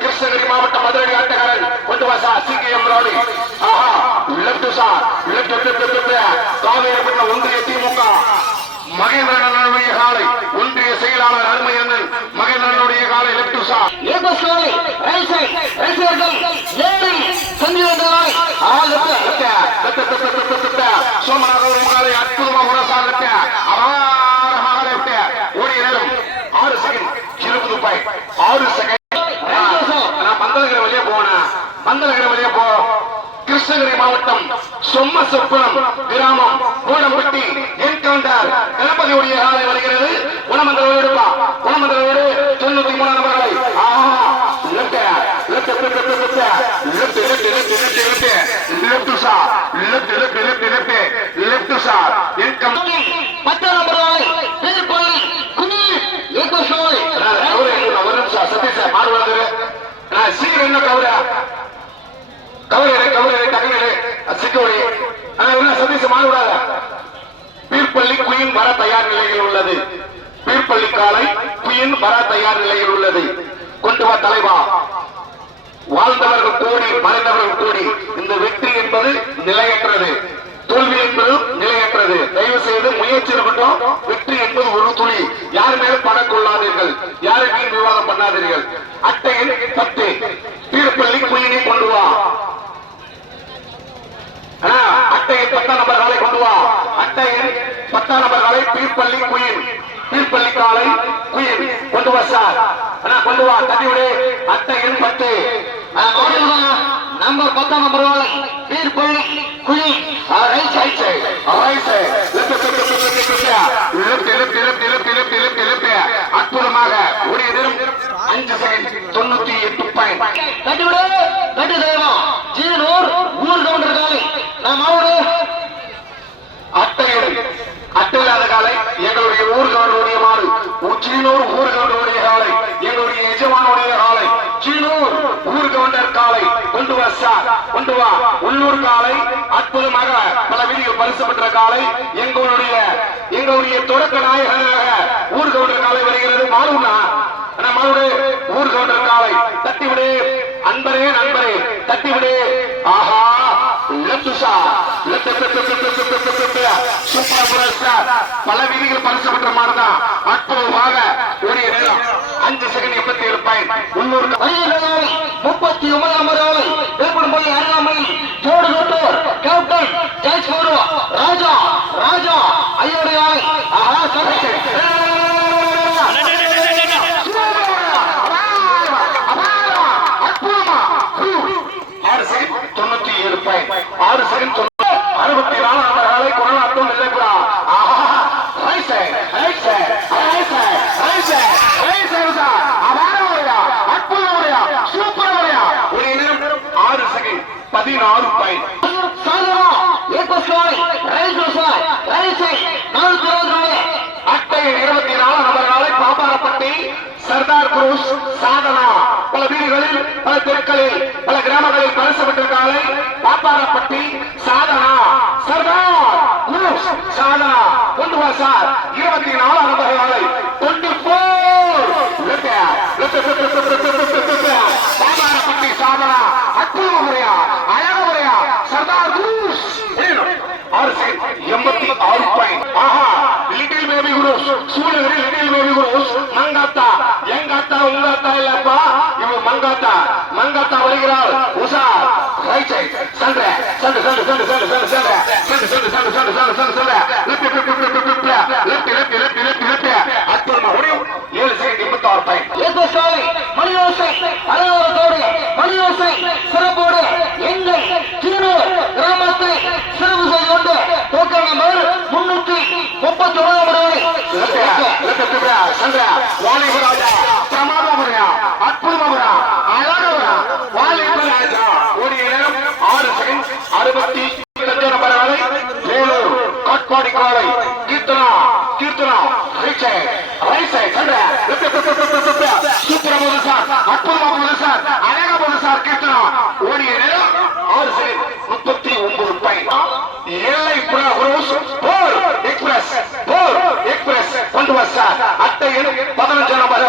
கிருஷ்ணகிரி மாவட்டம் மதுரை ஆட்டக்காரன் கொண்டு வாசா சிகேஎம் ராணி காவேரி ஒன்றிய திமுக மகேந்திரனுடைய காலை ஒன்றிய செயலாளர் அருமையண்ணன் மகேந்திரனுடைய காலை லெப்ட் சோமநாதன் காலை அற்புதமாக ஓடிய நேரம் 6 செகண்ட் 20 பாயிண்ட் 6 செகண்ட். நான் பந்தலகிற வழியே போனேன். பந்தலகிற வழியே போ. கிருஷ்ணகிரி மாவட்டம் சொம்மசொப்பனம் கிராமம் கோடம்பட்டி என்கவுண்டர் கணபதியுடைய காலை வருகிறது. குணமந்தலோடு குணமந்தலோடு 93 நபர்களை சீக்கிரம் என்ன கவர பீர்பள்ளி குயின் வர தயார் நிலையில் உள்ளது. பீர்பள்ளி காலை குயின் வர தயார் நிலையில் உள்ளது. கொண்டு வா தலைவா. வாழ்ந்தவர்கள் கூடி மறைந்தவர்கள் கூடி. இந்த வெற்றி என்பது நிலையற்றது, தோல்வி என்பது நிலையற்றது. தயவு செய்து முயற்சி இருக்கட்டும். வெற்றி என்பது ஒரு துளி. யார் மேலும் பணம் கொள்ளாதீர்கள், யாருக்கும் விவாதம் பண்ணாதீர்கள். அட்டையில் 10 பீர்பள்ளி குயினை கொண்டு வா. அட்டையில் 10 நபர் காலை கொண்டு வா. அட்டையில் 10 நபர் காலை பீர்பள்ளி குயின், பீர்பள்ளி காலை குயின் கொண்டு வா சார். கொண்டு வா. தண்ணியுடைய அட்டையில் 10 நம்பர் 10 நம்பர் காலை பீர்பள்ளி குயின். அற்புதமாக ஒரு நேரம் 5 செகண்ட் 98 பாயிண்ட். அட்டையில்லாத காலை எங்களுடைய ஊர் கவர்னுடைய மாடு. சீனூர் ஊர் கவர்னுடைய காலை எங்களுடைய எஜமானுடைய காலை. சீனூர் ஊர் கவர்னர் காலை கொண்டு வா சார். கொண்டு வா. உள்ளூர் காலை அற்புதமாக பல விதிகள் பரிசு பெற்ற காலை. எங்களுடைய தொடக்க நாயகனாக ஊர் கவர்னர் காலை வருகிறது. மாறுனா மாறுடு ஊர் கவர்னர் காலை தட்டிவிடு. அன்பரே நண்பரே தட்டிவிடு. ஆஹா பல விதிகள் பரிசு பெற்ற மாறுதான். அற்புதமாக ஓடிய நேரம் 5 செகண்ட் 87 பாயிண்ட். 39 அருகாமையில் ஜோடு நோட்டோர் கேப்டன் ராஜா ராஜா ஐயோடைய ஆறு செகண்ட் 64 நபர்களை குணநாட்டம் இல்லைப்பா. சூப்பர். 6 second 16 point. அட்டையில் 24 நபர்களை பாப்பாரப்பட்டி சர்தார் குரூஸ் சாதனா. பல வீடுகளில் பல தெருக்களில் பல கிராமங்களில் பரிசு பெற்றிருக்காங்க. பாப்பாரப்பட்டி சாதனா சர்தார் குரூஸ் சாதனா கொண்டு வா சார். 24 நபர்களை 24 பாப்பாரப்பட்டி சாதனா. அற்புத முறையா அழக முறையா சர்தார் குரூஸ் 86 பாயிண்ட். ஆஹா லிட்டில் பேபி குரூஸ் சூழல் லிட்டில் பேபி குரூஸ் மங்காத்தா எங்காத்தா உங்காத்தா இல்லப்பா. இவன் மங்காத்தா மங்காத்தா வருகிறாள். உஷா ரைட் சைடு சண்டை சண்டை சண்டை சண்டை சண்டை சண்டை சண்டை சண்டை சண்டை சண்டை சண்டை சண்டை சண்டை சண்டை அற்புதமா முடியும். 7 செகண்ட் 86 பாயிண்ட். மணியோசை அலங்காரத்தோடு மணியோசை சிறப்போடு எங்கள் சீனூர் கிராமத்தை சிறப்பு செய்து கொண்டு போக்கர் நம்பர் 339 பிரமாதமுறையா அற்புதமுறையா அழகா வாலிபராஜா ஓடிய நேரம் 6 செகண்ட் 68 நபர்களை வேலூர் காட்பாடி காலை கீர்த்தனா போர் எக்ஸ்பிரஸ் கொண்டு வா சார். அட்டை எண் 15 நம்பர்